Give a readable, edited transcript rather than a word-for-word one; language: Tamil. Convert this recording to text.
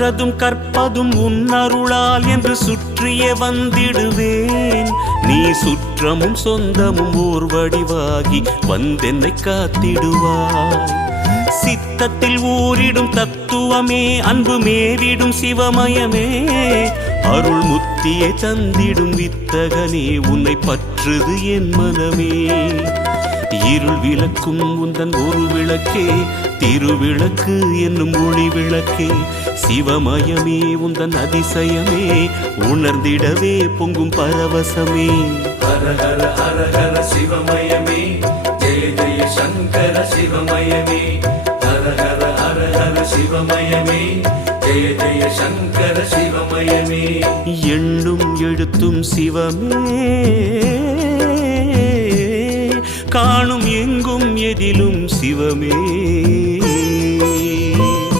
கற்றதும் கற்பதும் உன்னருளால் என்று சுற்றியே வந்திடுவேன். நீ சுற்றமும் சொந்தமும் ஓர் வடிவாகி வந்தென்னை காத்திடுவாய். சித்தத்தில் ஊரிடும் தத்துவமே, அன்பு மேவிடும் சிவமயமே, அருள் முத்தியை தந்திடும் வித்தகனே, உன்னை பற்றுது என் மனமே. இருள் விளக்கும் உந்தன் ஒரு விளக்கே, திருவிளக்கு என்னும் ஒளி விளக்கே, சிவமயமே உந்தன் அதிசயமே, உணர்ந்திடவே பொங்கும் பரவசமே. ஹர ஹர ஹர ஹர சிவமயமே, ஜெய ஜெய சங்கர சிவமயமே. ஹர ஹர ஹர ஹர சிவமயமே, ஜெய ஜெய சங்கர சிவமயமே. எண்ணும் எழுத்தும் சிவமே, காணும் எங்கும் எதிலும் சிவமே.